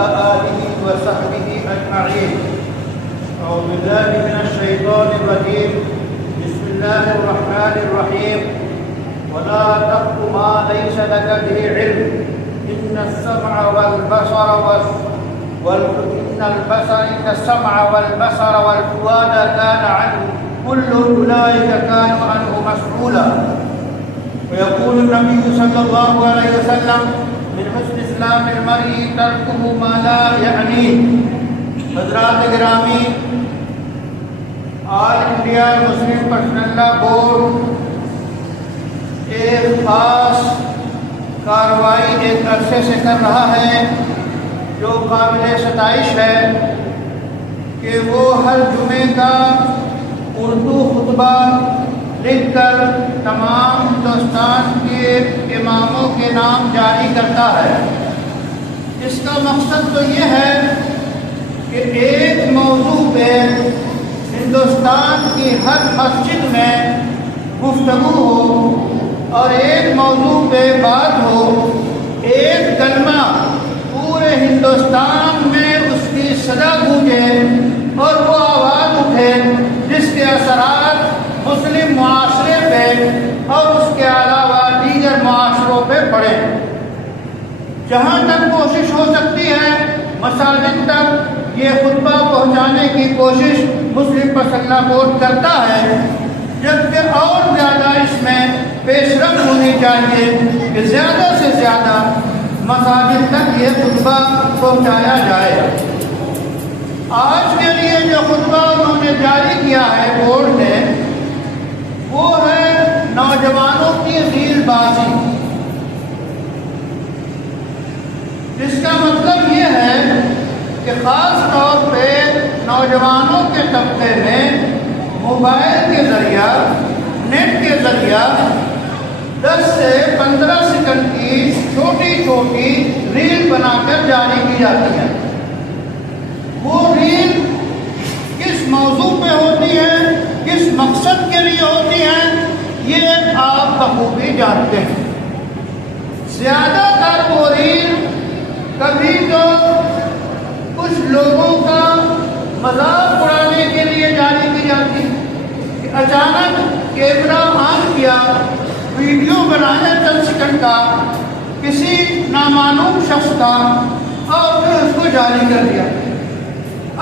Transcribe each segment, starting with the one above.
آله وصحبه أجمعين. أعوذ بالله من الشيطان الرجيم. بسم الله الرحمن الرحيم. ولا تقف ما ليس لك به علم إن السمع والبصر إن السمع والبصر والفؤاد كان عنه كل أولئك كانوا عنه مسؤولا. ويقول النبي صلى الله عليه وسلم من حسن اسلام المرء تركه ما لا يعنيه. حضرات گرامی، آل انڈیا مسلم پرسنل لا بورڈ ایک خاص کارروائی ایک عرصے سے کر رہا ہے جو قابل ستائش ہے کہ وہ ہر جمعے کا اردو خطبہ لکھ کر تمام ہندوستان کے اماموں کے نام جاری کرتا ہے۔ اس کا مقصد تو یہ ہے کہ ایک موضوع پہ ہندوستان کی ہر مسجد میں گفتگو ہو اور ایک موضوع پہ بات ہو، ایک کلمہ پورے ہندوستان میں اس کی صدا گونجے اور وہ آواز اٹھے جس کے اثرات مسلم معاشرے پہ اور اس کے علاوہ دیگر معاشروں پہ پڑے۔ جہاں تک کوشش ہو سکتی ہے مساجد تک یہ خطبہ پہنچانے کی کوشش مسلم پرسنل لا بورڈ کرتا ہے، جبکہ اور زیادہ اس میں پیش رفت ہونی چاہیے کہ زیادہ سے زیادہ مساجد تک یہ خطبہ پہنچایا جائے۔ آج کے لیے جو خطبہ انہوں نے جاری کیا ہے بورڈ نے، وہ ہے نوجوانوں کی غیل بازی، جس کا مطلب یہ ہے کہ خاص طور پہ نوجوانوں کے طبقے میں موبائل کے ذریعہ، نیٹ کے ذریعہ 10 سے 15 سیکنڈ کی چھوٹی چھوٹی ریل بنا کر جاری کی جاتی ہے۔ وہ ریل کس موضوع پہ ہوتی ہے، کس مقصد کے لیے ہوتی ہے، یہ آپ بخوبی جانتے ہیں۔ زیادہ تر وہ ریل کبھی تو کچھ لوگوں کا مذاق اڑانے کے لیے جاری کی جاتی ہے کہ اچانک کیمرہ آن کیا، ویڈیو بنایا چند سیکنڈ کا کسی نامعلوم شخص کا اور پھر اس کو جاری کر دیا۔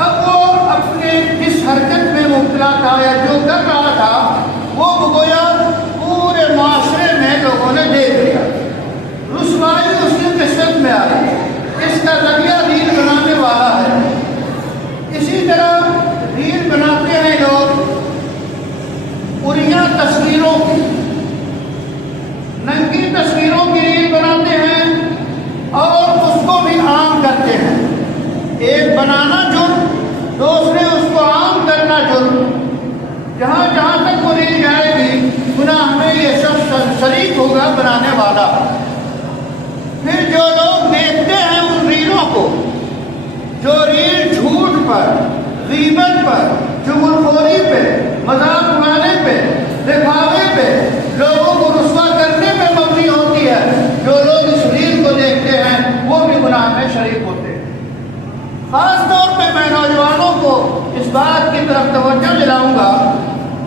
اب وہ اپنے جس حرکت میں مبتلا تھا یا جو کر رہا تھا وہ گویا پورے معاشرے میں لوگوں نے دیکھ لیا، رسوائی اس کی قسمت میں آئی۔ اس کا ذریعہ ریل بنانے والا ہے۔ اسی طرح ریل بناتے ہیں لوگ پوریاں تصویروں کی، ننگی تصویروں کی ریل بناتے ہیں اور اس کو بھی عام کرتے ہیں۔ ایک بنانا جرم، دوسرے اس کو عام کرنا جرم۔ جہاں جہاں تک وہ ریل جائے گی گناہ میں یہ شخص شریک ہوگا بنانے والا۔ پھر جو لوگ دیکھتے ہیں ان ریلوں کو، جو ریل جھوٹ پر، غیبت پر، چغلخوری پہ، مذاق اڑانے پہ، دکھاوے پہ، لوگوں کو رسوا کرنے پہ مبنی ہوتی ہے، جو لوگ اس ریل کو دیکھتے ہیں وہ بھی گناہ میں شریک ہوتے ہیں۔ خاص طور پہ میں نوجوانوں کو اس بات کی طرف توجہ دلاؤں گا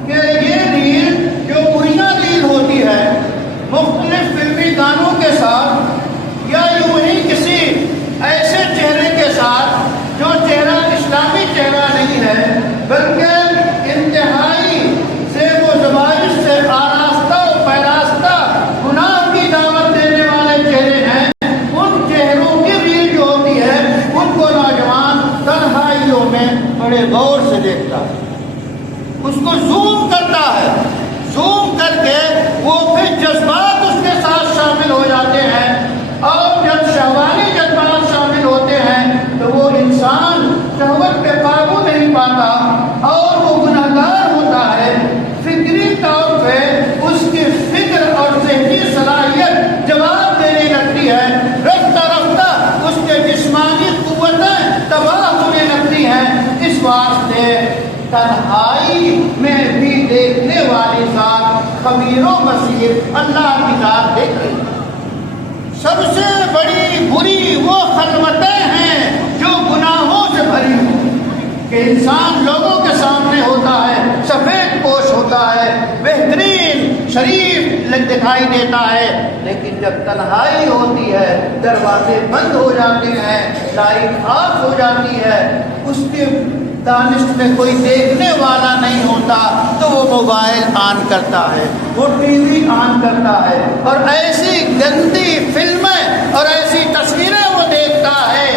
کہ یہ ریل جو پوریاں ریل ہوتی ہے مختلف فلمی گانوں کے ساتھ یا یوں ہی کسی ایسے چہرے کے ساتھ جو چہرہ اسلامی چہرہ نہیں ہے بلکہ انتہائی زیب و زبائش سے آراستہ و پیراستہ گناہ کی دعوت دینے والے چہرے ہیں، ان چہروں کی ریل جو ہوتی ہے ان کو نوجوان تنہائیوں میں بڑے غور سے دیکھتا ہے، اس کو زوم کرتا ہے، زوم کر کے وہ پھر جذبات اس کے ساتھ شامل ہو جاتے ہیں، اور جب شہوانی جذبات شامل ہوتے ہیں تو وہ انسان شہوت پہ قابو نہیں پاتا اور وہ گنہگار ہوتا ہے۔ فکری طور پہ اس کی فکر اور ذہنی صلاحیت جواب دینے لگتی ہے، رفتہ رفتہ اس کے جسمانی قوتیں تباہ ہونے لگتی ہیں۔ اس واسطے تنہائی میں بھی دیکھنے والی ذات خبیر و بصیر اللہ کی ذات دیکھ رہی ہے۔ سب سے بڑی بری وہ خلوتیں ہیں جو گناہوں سے بھری ہوں، کہ انسان لوگوں کے سامنے ہوتا ہے، سفید پوش ہوتا ہے، بہترین شریف دکھائی دیتا ہے، لیکن جب تنہائی ہوتی ہے، دروازے بند ہو جاتے ہیں، لائٹ آف ہو جاتی ہے، اس کے دانش میں کوئی دیکھنے والا نہیں ہوتا، تو وہ موبائل آن کرتا ہے، وہ ٹی وی آن کرتا ہے، اور ایسی گندی فلمیں اور ایسی تصویریں وہ دیکھتا ہے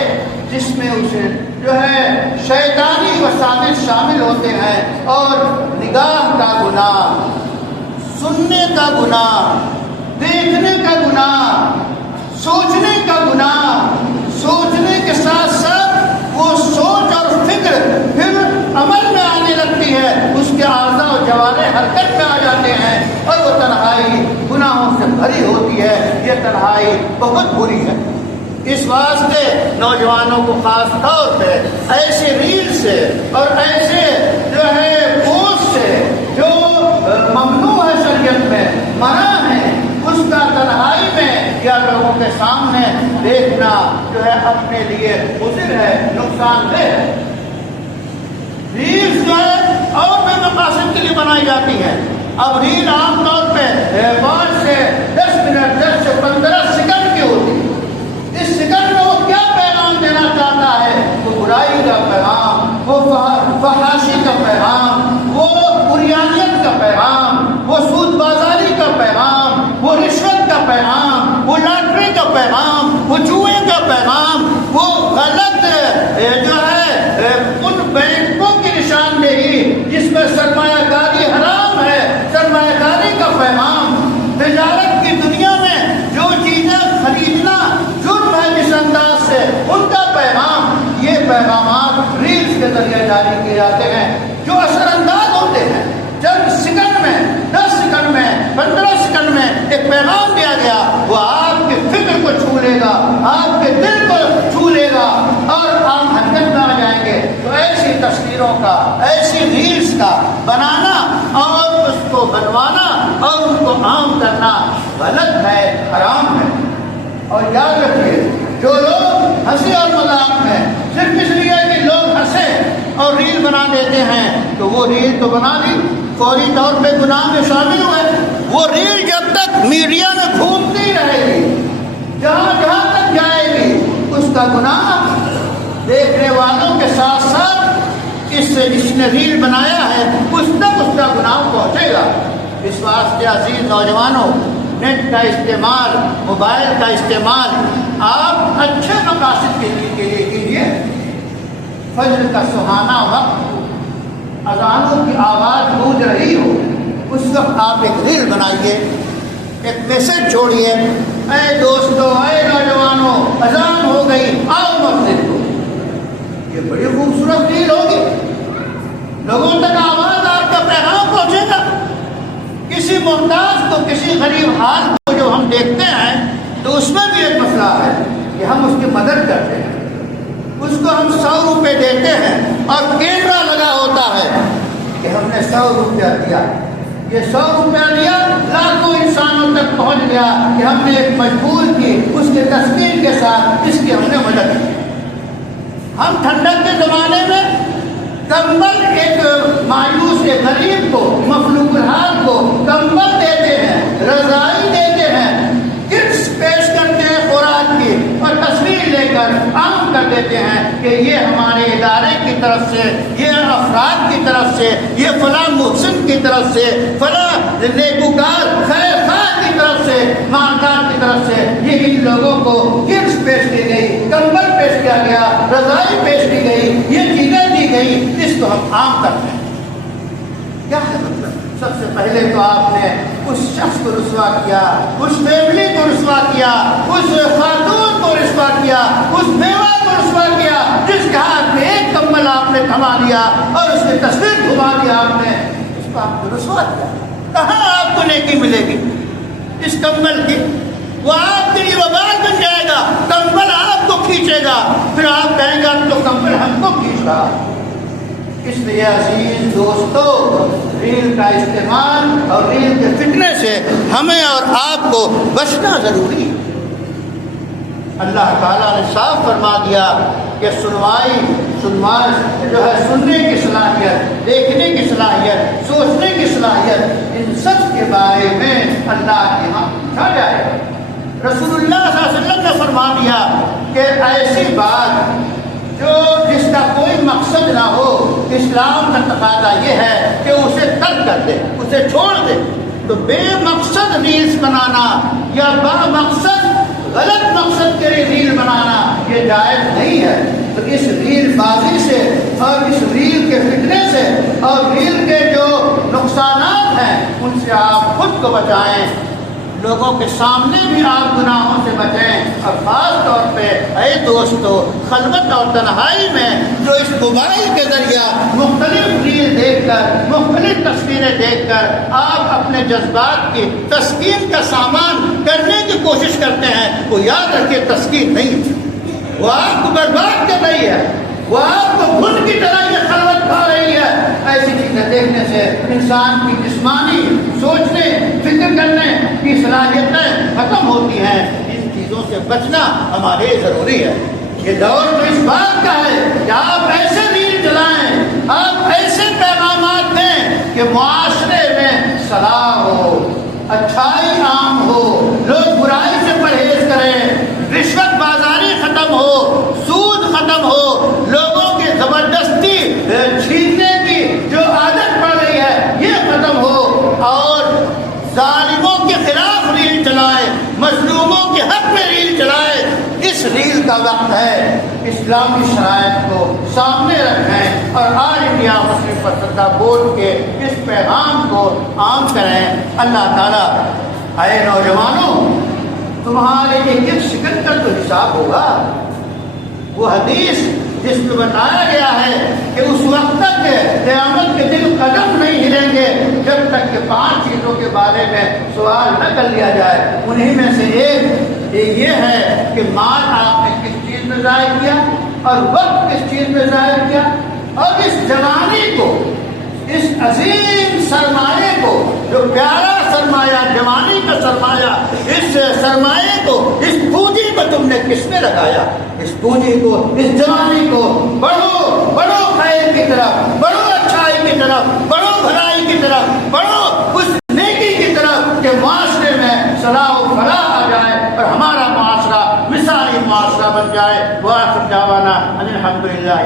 جس میں اسے جو ہے شیطانی وساوس شامل ہوتے ہیں، اور نگاہ کا گناہ، سننے کا گناہ، دیکھنے کا گناہ، سوچنے کا گناہ، سوچنے کے ساتھ ساتھ وہ سوچ اور فکر پھر عمل میں آنے لگتی ہے، اس کے اعضاء و جوارح حرکت میں آ جاتے ہیں، اور وہ تنہائی گناہوں سے بھری ہوتی ہے۔ یہ تنہائی بہت بری ہے۔ اس واسطے نوجوانوں کو خاص طور پہ ایسے ریل سے اور ایسے جو ہے پوسٹ سے جو ممنوع ہے، شریعت میں منع ہے، اس کا تنہائی میں یا لوگوں کے سامنے دیکھنا جو ہے اپنے لیے مضر ہے، نقصان دہ ہے۔ ریلز جو ہے اور بے مقاصد کے لیے بنائی جاتی ہے۔ اب ریل عام طور پہ 5 سے 10 منٹ، 10 سے 15 سیکنڈ کی ہوتی ہے۔ اس سیکنڈ میں وہ کیا پیغام دینا چاہتا ہے؟ وہ برائی کا پیغام، وہ فحاشی کا پیغام، وہ عریانیت کا پیغام، وہ سود بازاری کا پیغام، وہ رشوت کا پیغام، وہ لاٹری کا پیغام، وہ جوئے کا پیغام، وہ غلط جو ہے ان بینکوں کی نشاندہی جس میں سرمایہ کاری حرام ہے، سرمایہ کاری کا پیغام، تجارت کی دنیا میں جو چیزیں خریدنا جرم ہے جس انداز سے، ان کا پیغام، یہ پیغامات ریلز کے ذریعے جاری کیے جاتے ہیں جو اثر انداز ہوتے ہیں۔ چند سیکنڈ میں، 10 سیکنڈ میں، 15 سیکنڈ میں ایک پیغام دیا گیا، وہ آپ کے فکر کو چھو لے گا، آپ کے دل کو چھو لے گا، اور آپ حرکت میں آ جائیں گے۔ تو ایسی تصویروں کا، ایسی ریلز کا بنانا اور اس کو بنوانا اور ان کو عام کرنا غلط ہے، حرام ہے۔ اور یاد رکھیے، جو لوگ ہنسی اور مذاق میں صرف اس لیے کہ لوگ ہنسے اور ریل بنا دیتے ہیں، تو وہ ریل تو بنا لی، فوری طور پہ گناہ میں شامل ہوئے۔ وہ ریل جب تک میڈیا میں گھومتی رہے گی، جہاں جہاں تک جائے گی، اس کا گناہ دیکھنے والوں کے ساتھ ساتھ جس نے ریل بنایا ہے اس تک اس کا گناہ پہنچے گا۔ اس واسطے عزیز نوجوانوں، نیٹ کا استعمال، موبائل کا استعمال آپ اچھے مقاصد کے لیے کیجیے۔ فجر کا سہانا وقت، اذانوں کی آواز گونج رہی ہو، اس وقت آپ ایک ریل بنائیے، ایک میسج چھوڑیے، اے دوستو، اے نوجوانوں، اذان ہو گئی، آؤ مسجد کو۔ یہ بڑی خوبصورت ریل ہوگی، لوگوں تک آواز، آپ کا پیغام پہنچے گا۔ کسی محتاج کو، کسی غریب حال کو جو ہم دیکھتے ہیں تو اس میں بھی ایک مسئلہ ہے کہ ہم اس کی مدد کرتے ہیں، اس کو ہم 100 روپے دیتے ہیں اور کیمرہ لگا ہوتا ہے کہ ہم نے 100 روپیہ دیا، یہ 100 روپیہ دیا، لاکھوں انسانوں تک پہنچ گیا کہ ہم نے ایک مجبور کی، اس کے تصویر کے ساتھ اس کی ہم نے مدد کی۔ ہم ٹھنڈک کے زمانے میں کمبل ایک مایوس ایک غریب کو، مخلوق الحال کو کمبل دیتے ہیں، رضائی دیتے ہیں، کٹس پیش کرتے ہیں خوراک کی، اور تصویر لے کر عام کر دیتے ہیں کہ یہ ہمارے ادارے کی طرف سے، یہ افراد کی طرف سے، یہ فلاں محسن کی طرف سے، فلاں نیکوکار خیر خواہ کی طرف سے، مالدار کی طرف سے یہ ان لوگوں کو کٹس پیش کی گئی، کمبل پیش کیا گیا، رضائی پیش کی گئی، یہ چیزیں دی گئی، اس کو ہم عام کرتے ہیں۔ کیا ہے مطلب؟ سب سے پہلے تو آپ نے اس شخص کو رسوا کیا، اس فیملی کو رسوا کیا، اس خاتون کو رسوا کیا، اس بیوہ کو رسوا کیا جس کے ہاتھ میں ایک کمبل آپ نے تھما دیا اور اس کی تصویر گھما دیا آپ نے، اس کو آپ کو رسوا کیا۔ کہاں آپ کو نیکی ملے گی اس کمبل کی؟ وہ آپ کے لیے وبال بن جائے گا، کمبل آپ کو کھینچے گا، پھر آپ کہیں گے اب تو کمبل ہم کو کھینچ رہا۔ اس لیے عزیز دوستو، ریل کا استعمال اور ریل کے فتنے سے ہمیں اور آپ کو بچنا ضروری ہے۔ اللہ تعالیٰ نے صاف فرما دیا کہ جو ہے سننے کی صلاحیت، دیکھنے کی صلاحیت، سوچنے کی صلاحیت، ان سب کے بارے میں اللہ کے یہاں پوچھا جائے گا۔ رسول اللہ صلی اللہ علیہ وسلم نے فرما دیا کہ ایسی بات جس کا کوئی مقصد نہ ہو، اسلام کا تقاضا یہ ہے کہ اسے ترک کر دے، اسے چھوڑ دے۔ تو بے مقصد ریلز بنانا یا با مقصد غلط مقصد کے لیے ریل بنانا یہ جائز نہیں ہے۔ تو اس ریل بازی سے اور اس ریل کے فتنے سے اور ریل کے جو نقصانات ہیں ان سے آپ خود کو بچائیں، لوگوں کے سامنے بھی آپ گناہوں سے بچیں، اور خاص طور پہ اے دوستو خلوت اور تنہائی میں جو اس موبائل کے ذریعہ مختلف ریل دیکھ کر، مختلف تصویریں دیکھ کر آپ اپنے جذبات کی تسکین کا سامان کرنے کی کوشش کرتے ہیں، وہ یاد رکھیے تسکین نہیں ہے، وہ آپ کو برباد کر رہی ہے، وہ آپ کو خود کی طرح یہ خلوت کھا رہی ہے۔ ایسی چیزیں دیکھنے سے انسان کی جسمانی سوچنے، فکر کرنے کی صلاحیتیں ختم ہوتی ہیں۔ ان چیزوں سے بچنا ہمارے ضروری ہے۔ یہ دور تو اس بات کا ہے کہ آپ ایسے ریل چلائیں، آپ ایسے پیغامات دیں کہ معاشرے میں صلاح ہو، اچھائی عام ہو، لوگ برائی سے پرہیز کریں، رشوت بازاری ختم ہو، سود ختم ہو، لوگوں کی زبردستی چھیننے کی جو عادت پڑ رہی ہے یہ ختم ہو، اور ظالموں کے خلاف ریل چلائے، مظلوموں کے حق میں ریل چلائے۔ اس ریل کا وقت ہے اسلامی شرائط کو سامنے رکھیں اور آل انڈیا مسلم پسندہ بول کے اس پیغام کو عام کریں۔ اللہ تعالیٰ اے نوجوانوں تمہارے ایک ایک سیکنڈ کا تو حساب ہوگا۔ وہ حدیث جس میں بتایا گیا ہے کہ اس وقت تک قیامت کے دن قدم نہیں ہلیں گے جب تک کہ 5 چیزوں کے بارے میں سوال نہ کر لیا جائے۔ انہی میں سے ایک یہ ہے کہ مال آپ نے کس چیز میں ضائع کیا، اور وقت کس چیز میں ضائع کیا، اور اس جوانی کو، اس عظیم سرمایے کو، جو پیارا سرمایہ، جوانی کا سرمایہ، اس سرمایے کو، اس پونجی کو تم نے کس میں لگایا؟ اس پونجی کو، اس جوانی کو بڑھو خیر کی طرف، بڑھو اچھائی کی طرف، بڑھو بھلائی کی طرف، بڑھو اس نیکی کی طرف کہ معاشرے میں صلاح و فلاح آ جائے اور ہمارا معاشرہ مثالی معاشرہ بن جائے۔ وآخر دعوانا ان الحمدللہ۔